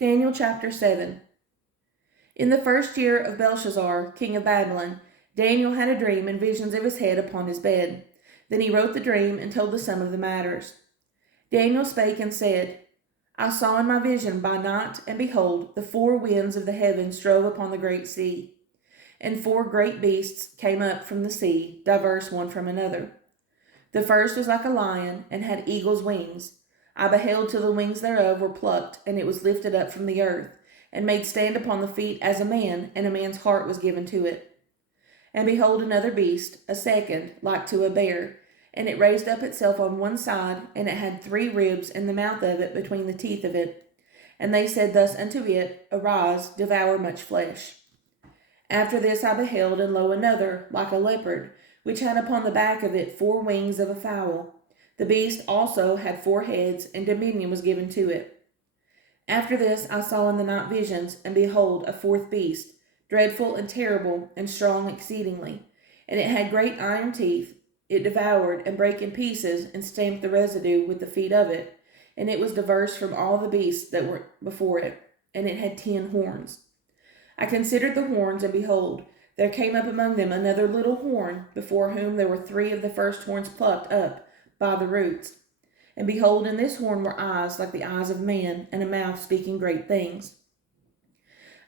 Daniel chapter 7. In the first year of Belshazzar, king of Babylon, Daniel had a dream and visions of his head upon his bed. Then he wrote the dream and told the sum of the matters. Daniel spake and said, I saw in my vision by night, and behold, the four winds of the heavens drove upon the great sea. And four great beasts came up from the sea, diverse one from another. The first was like a lion, and had eagle's wings. I beheld till the wings thereof were plucked, and it was lifted up from the earth, and made stand upon the feet as a man, and a man's heart was given to it. And behold another beast, a second, like to a bear, and it raised up itself on one side, and it had 3 ribs in the mouth of it between the teeth of it. And they said thus unto it, Arise, devour much flesh. After this I beheld, and lo, another, like a leopard, which had upon the back of it 4 wings of a fowl. The beast also had 4 heads, and dominion was given to it. After this I saw in the night visions, and behold, a 4th beast, dreadful and terrible, and strong exceedingly. And it had great iron teeth. It devoured, and brake in pieces, and stamped the residue with the feet of it. And it was diverse from all the beasts that were before it, and it had 10 horns. I considered the horns, and behold, there came up among them another little horn, before whom there were 3 of the first horns plucked up by the roots. And behold, in this horn were eyes like the eyes of man, and a mouth speaking great things.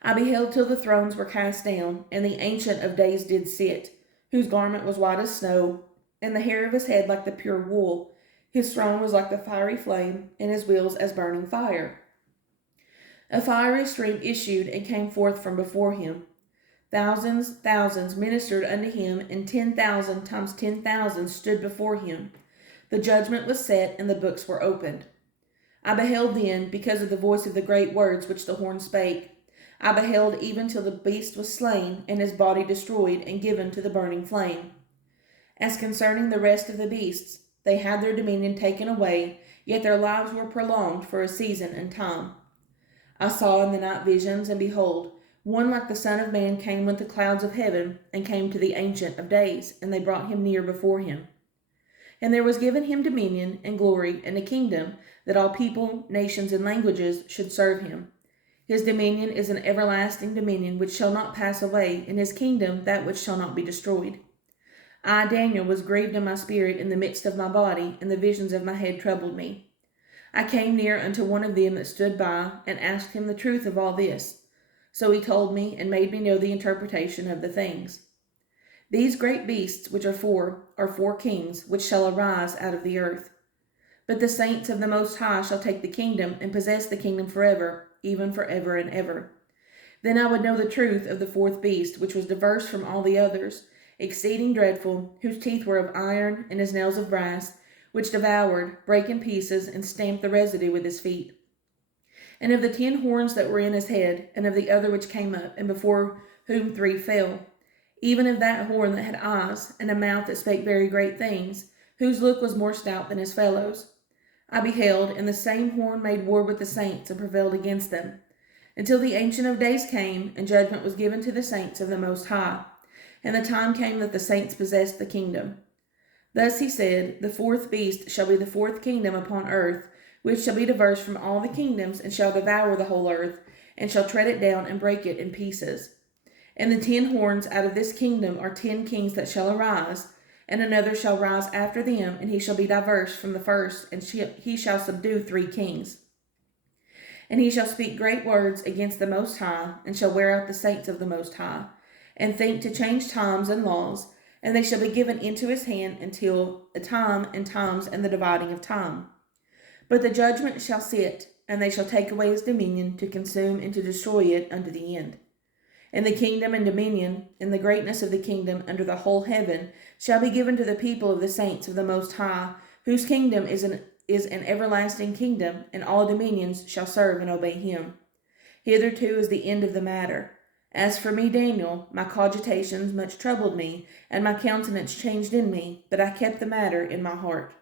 I beheld till the thrones were cast down, and the Ancient of Days did sit, whose garment was white as snow, and the hair of his head like the pure wool. His throne was like the fiery flame, and his wheels as burning fire. A fiery stream issued and came forth from before him. Thousands ministered unto him, and 10,000 times 10,000 stood before him. The judgment was set, and the books were opened. I beheld then, because of the voice of the great words which the horn spake. I beheld even till the beast was slain, and his body destroyed, and given to the burning flame. As concerning the rest of the beasts, they had their dominion taken away, yet their lives were prolonged for a season and time. I saw in the night visions, and behold, one like the Son of Man came with the clouds of heaven, and came to the Ancient of Days, and they brought him near before him. And there was given him dominion, and glory, and a kingdom, that all people, nations, and languages should serve him. His dominion is an everlasting dominion which shall not pass away, and his kingdom that which shall not be destroyed. I, Daniel, was grieved in my spirit in the midst of my body, and the visions of my head troubled me. I came near unto one of them that stood by, and asked him the truth of all this. So he told me, and made me know the interpretation of the things. These great beasts which are 4 kings, which shall arise out of the earth. But the saints of the Most High shall take the kingdom, and possess the kingdom forever, even forever and ever. Then I would know the truth of the 4th beast, which was diverse from all the others, exceeding dreadful, whose teeth were of iron, and his nails of brass, which devoured, brake in pieces, and stamped the residue with his feet. And of the 10 horns that were in his head, and of the other which came up, and before whom 3 fell, even of that horn that had eyes, and a mouth that spake very great things, whose look was more stout than his fellows. I beheld, and the same horn made war with the saints, and prevailed against them, until the Ancient of Days came, and judgment was given to the saints of the Most High. And the time came that the saints possessed the kingdom. Thus he said, the 4th beast shall be the 4th kingdom upon earth, which shall be diverse from all the kingdoms, and shall devour the whole earth, and shall tread it down, and break it in pieces. And the 10 horns out of this kingdom are 10 kings that shall arise, and another shall rise after them, and he shall be diverse from the first, and he shall subdue 3 kings. And he shall speak great words against the Most High, and shall wear out the saints of the Most High, and think to change times and laws, and they shall be given into his hand until a time and times and the dividing of time. But the judgment shall sit, and they shall take away his dominion, to consume and to destroy it unto the end. And the kingdom and dominion, and the greatness of the kingdom under the whole heaven, shall be given to the people of the saints of the Most High, whose kingdom is an everlasting kingdom, and all dominions shall serve and obey him. Hitherto is the end of the matter. As for me, Daniel, my cogitations much troubled me, and my countenance changed in me, but I kept the matter in my heart.